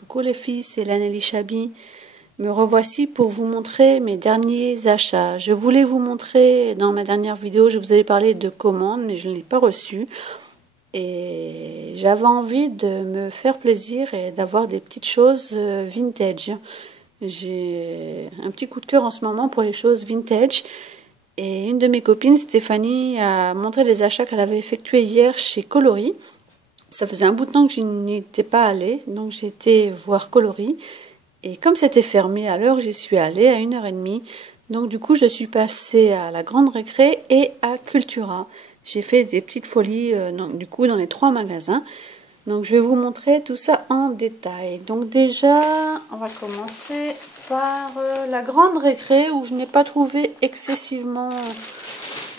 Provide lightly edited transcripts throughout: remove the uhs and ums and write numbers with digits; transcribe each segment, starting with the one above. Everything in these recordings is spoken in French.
Coucou les filles, c'est Lanelly Chabi. Me revoici pour vous montrer mes derniers achats. Je voulais vous montrer, dans ma dernière vidéo, je vous avais parlé de commandes, mais je ne l'ai pas reçue. Et j'avais envie de me faire plaisir et d'avoir des petites choses vintage. J'ai un petit coup de cœur en ce moment pour les choses vintage. Et une de mes copines, Stéphanie, a montré les achats qu'elle avait effectués hier chez Coloris. Ça faisait un bout de temps que je n'y étais pas allée, donc j'ai été voir Coloris. Et comme c'était fermé à l'heure, j'y suis allée à 1h30. Donc du coup, je suis passée à la Grande Récré et à Cultura. J'ai fait des petites folies du coup dans les 3 magasins. Donc je vais vous montrer tout ça en détail. Donc déjà, on va commencer par la Grande Récré où je n'ai pas trouvé excessivement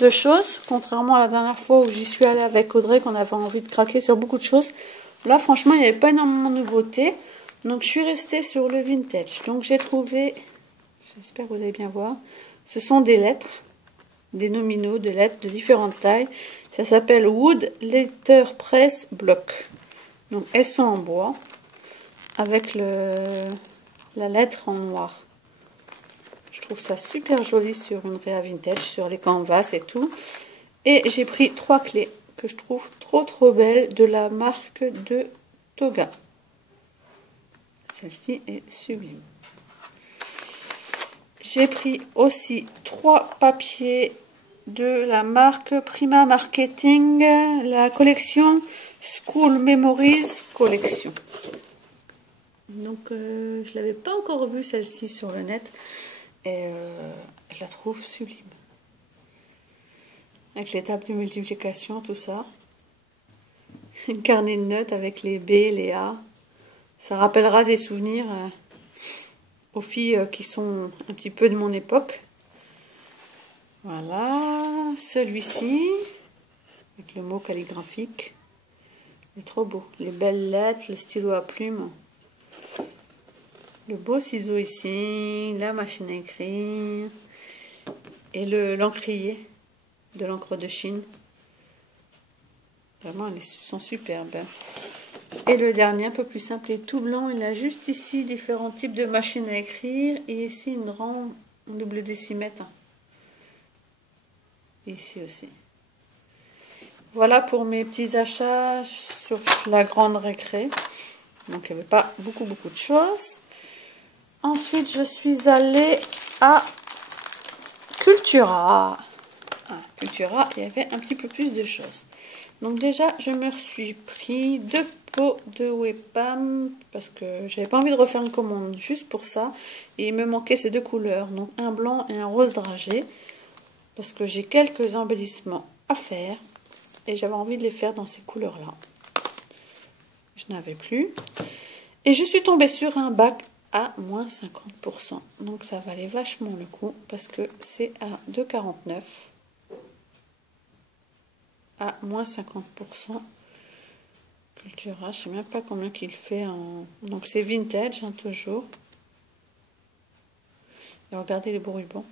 de choses, contrairement à la dernière fois où j'y suis allée avec Audrey, qu'on avait envie de craquer sur beaucoup de choses. Là, franchement, il n'y avait pas énormément de nouveautés. Donc, je suis restée sur le vintage. Donc, j'ai trouvé, j'espère que vous allez bien voir, ce sont des lettres, des nominaux de lettres de différentes tailles. Ça s'appelle Wood Letterpress Block. Donc, elles sont en bois, avec la lettre en noir. Je trouve ça super joli sur une réa vintage, sur les canvas et tout. Et j'ai pris 3 clés que je trouve trop belles de la marque de Toga. Celle-ci est sublime. J'ai pris aussi 3 papiers de la marque Prima Marketing, la collection School Memories Collection. Donc je l'avais pas encore vue celle-ci sur le net. Et je la trouve sublime. Avec les tables de multiplication, tout ça. Un carnet de notes avec les B, les A. Ça rappellera des souvenirs aux filles qui sont un petit peu de mon époque. Voilà. Celui-ci, avec le mot calligraphique. Il est trop beau. Les belles lettres, le stylo à plumes. Le beau ciseau ici, la machine à écrire et l'encrier de l'encre de Chine. Vraiment, elles sont superbes. Et le dernier, un peu plus simple et tout blanc, il a juste ici différents types de machines à écrire et ici une grande double décimètre. Ici aussi. Voilà pour mes petits achats sur la Grande Récré. Donc il n'y avait pas beaucoup de choses. Ensuite, je suis allée à Cultura. À Cultura, il y avait un petit peu plus de choses. Donc déjà, je me suis pris 2 pots de Webam parce que j'avais pas envie de refaire une commande juste pour ça. Et il me manquait ces 2 couleurs, donc un blanc et un rose dragé. Parce que j'ai quelques embellissements à faire. Et j'avais envie de les faire dans ces couleurs-là. Je n'avais plus. Et je suis tombée sur un bac à moins 50%. Donc ça valait vachement le coup parce que c'est à 2,49 à moins 50%. Cultura, je ne sais même pas combien qu'il fait en... Donc c'est vintage, hein, toujours. Et regardez les beaux rubans.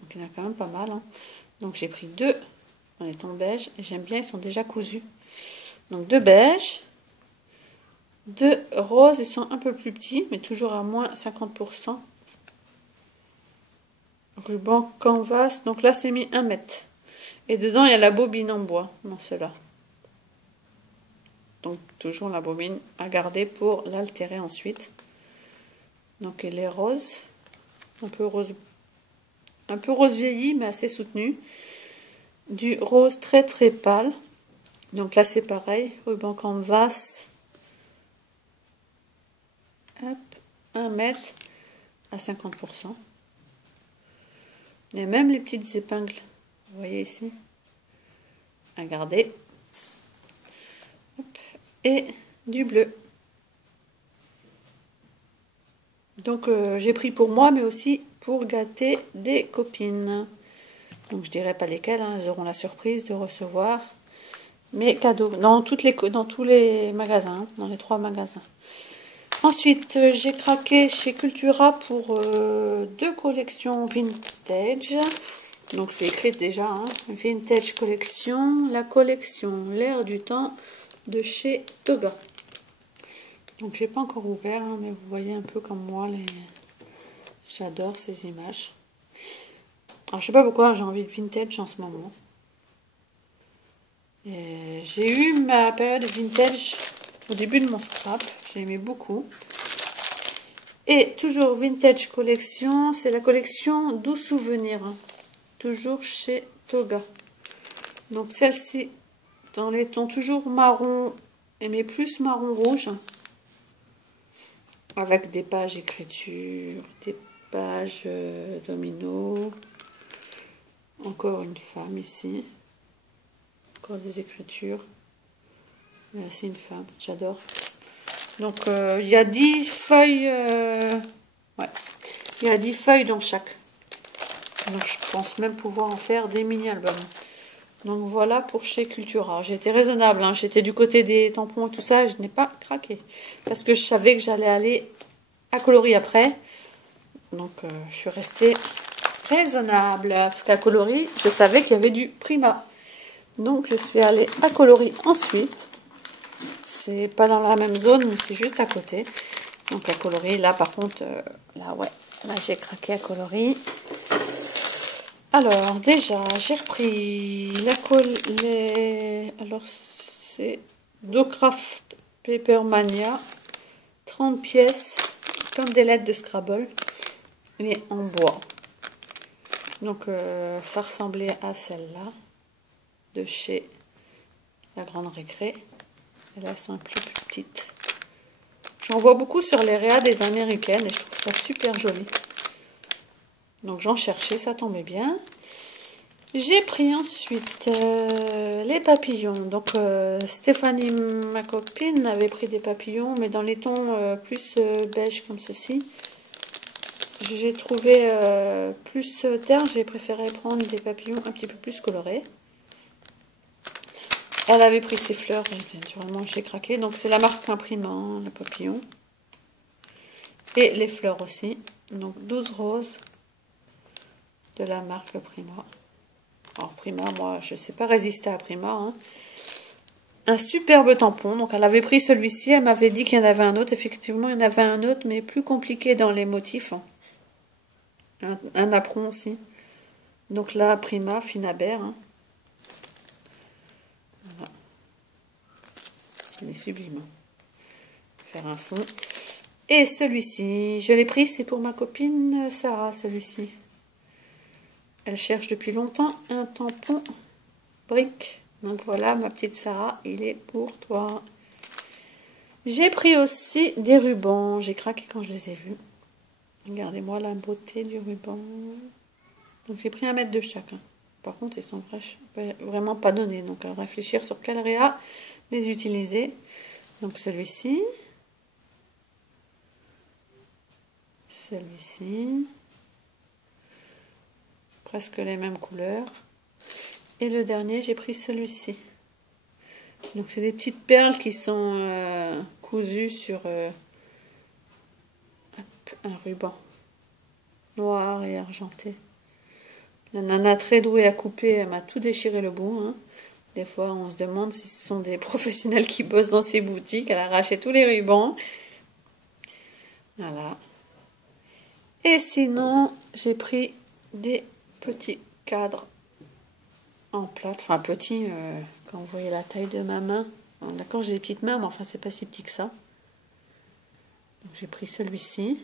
Donc il y en a quand même pas mal. Hein. Donc j'ai pris 2 dans les tons beige. Et j'aime bien, ils sont déjà cousus. Donc 2 beige. 2 roses, ils sont un peu plus petits, mais toujours à moins 50%. Ruban canvas, donc là c'est mis 1 mètre. Et dedans il y a la bobine en bois, dans cela. Donc toujours la bobine à garder pour l'altérer ensuite. Donc elle est rose, un peu rose vieilli, mais assez soutenu. Du rose très pâle. Donc là c'est pareil, ruban canvas. Hop, 1 mètre à 50%. Et même les petites épingles, vous voyez ici, à garder. Hop. Et du bleu. Donc j'ai pris pour moi, mais aussi pour gâter des copines. Donc je dirais pas lesquelles, hein, elles auront la surprise de recevoir mes cadeaux dans tous les magasins, dans les 3 magasins. Ensuite, j'ai craqué chez Cultura pour 2 collections vintage. Donc, c'est écrit déjà, hein, Vintage Collection. La collection L'air du temps de chez Toga. Donc j'ai pas encore ouvert, hein, mais vous voyez un peu comme moi, j'adore ces images. Alors je sais pas pourquoi j'ai envie de vintage en ce moment. J'ai eu ma période vintage au début de mon scrap, j'ai aimé beaucoup. Et toujours vintage collection, c'est la collection Doux Souvenirs, hein, toujours chez Toga. Donc celle-ci, dans les tons toujours marron, mais plus marron rouge, avec des pages écriture, des pages domino, encore une femme ici, encore des écritures. C'est une femme, j'adore. Donc il y a 10 feuilles, ouais, il y a 10 feuilles dans chaque. Donc je pense même pouvoir en faire des mini-albums. Donc voilà pour chez Cultura. J'étais raisonnable, hein. J'étais du côté des tampons et tout ça, je n'ai pas craqué. Parce que je savais que j'allais aller à coloris après. Donc je suis restée raisonnable. Parce qu'à coloris, je savais qu'il y avait du Prima. Donc je suis allée à coloris ensuite. C'est pas dans la même zone, mais c'est juste à côté. Donc à coloris, là par contre, là ouais, là j'ai craqué à coloris. Alors déjà, j'ai repris la colle, alors c'est Docraft Paper Mania, 30 pièces, comme des lettres de Scrabble, mais en bois. Donc ça ressemblait à celle-là, de chez La Grande Récré. Et là, elles sont un peu plus petites. J'en vois beaucoup sur les réas des américaines et je trouve ça super joli. Donc j'en cherchais, ça tombait bien. J'ai pris ensuite les papillons. Donc Stéphanie, ma copine, avait pris des papillons, mais dans les tons plus beige comme ceci. J'ai trouvé plus terre, j'ai préféré prendre des papillons un petit peu plus colorés. Elle avait pris ses fleurs, naturellement j'ai craqué. Donc c'est la marque Imprimant, le papillon. Et les fleurs aussi. Donc 12 roses de la marque Prima. Alors Prima, moi je ne sais pas résister à Prima. Hein. Un superbe tampon. Donc elle avait pris celui-ci, elle m'avait dit qu'il y en avait un autre. Effectivement, il y en avait un autre, mais plus compliqué dans les motifs. Un apron aussi. Donc là, Prima, Finabert. Hein. Voilà. Il est sublime. Faire un fond. Et celui-ci, je l'ai pris, c'est pour ma copine Sarah, celui-ci. Elle cherche depuis longtemps un tampon brique. Donc voilà, ma petite Sarah, il est pour toi. J'ai pris aussi des rubans. J'ai craqué quand je les ai vus. Regardez-moi la beauté du ruban. Donc j'ai pris 1 mètre de chacun. Par contre, ils sont vraiment pas donnés. Donc à réfléchir sur quel réa les utiliser. Donc celui-ci. Celui-ci. Presque les mêmes couleurs. Et le dernier, j'ai pris celui-ci. Donc c'est des petites perles qui sont cousues sur un ruban noir et argenté. La nana très douée à couper, elle m'a tout déchiré le bout. Hein. Des fois, on se demande si ce sont des professionnels qui bossent dans ces boutiques. Elle a arraché tous les rubans. Voilà. Et sinon, j'ai pris des petits cadres en plâtre. Enfin, petits, quand vous voyez la taille de ma main. D'accord, j'ai des petites mains, mais enfin, c'est pas si petit que ça. Donc, j'ai pris celui-ci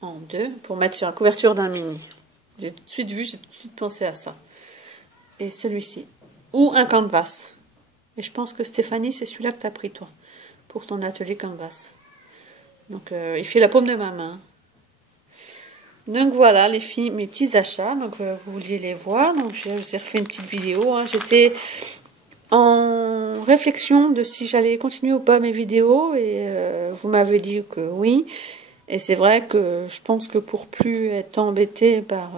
en 2 pour mettre sur la couverture d'un mini. J'ai tout de suite vu, j'ai tout de suite pensé à ça. Et celui-ci. Ou un canvas. Et je pense que Stéphanie, c'est celui-là que tu as pris, toi, pour ton atelier canvas. Donc, il fait la paume de ma main. Donc voilà les filles, mes petits achats. Donc vous vouliez les voir. Donc je vous ai refait une petite vidéo. Hein. J'étais en réflexion de si j'allais continuer ou pas mes vidéos. Et vous m'avez dit que oui. Et c'est vrai que je pense que pour plus être embêtée par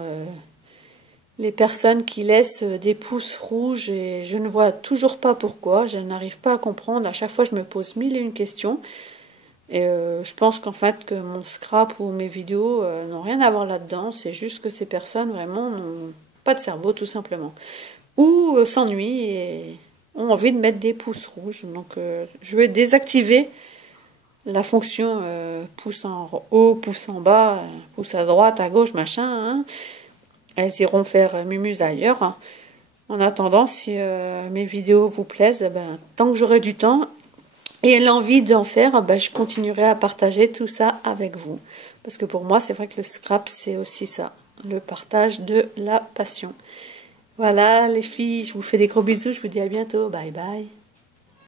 les personnes qui laissent des pouces rouges, et je ne vois toujours pas pourquoi. Je n'arrive pas à comprendre. À chaque fois je me pose 1001 questions. Et je pense qu'en fait que mon scrap ou mes vidéos n'ont rien à voir là-dedans. C'est juste que ces personnes vraiment n'ont pas de cerveau tout simplement. Ou s'ennuient et ont envie de mettre des pouces rouges. Donc je vais désactiver la fonction pouce en haut, pouce en bas, pouce à droite, à gauche, machin. Hein. Elles iront faire mumuse ailleurs. En attendant, si mes vidéos vous plaisent, tant que j'aurai du temps et l'envie d'en faire, je continuerai à partager tout ça avec vous. Parce que pour moi, c'est vrai que le scrap, c'est aussi ça, le partage de la passion. Voilà les filles, je vous fais des gros bisous, je vous dis à bientôt, bye bye.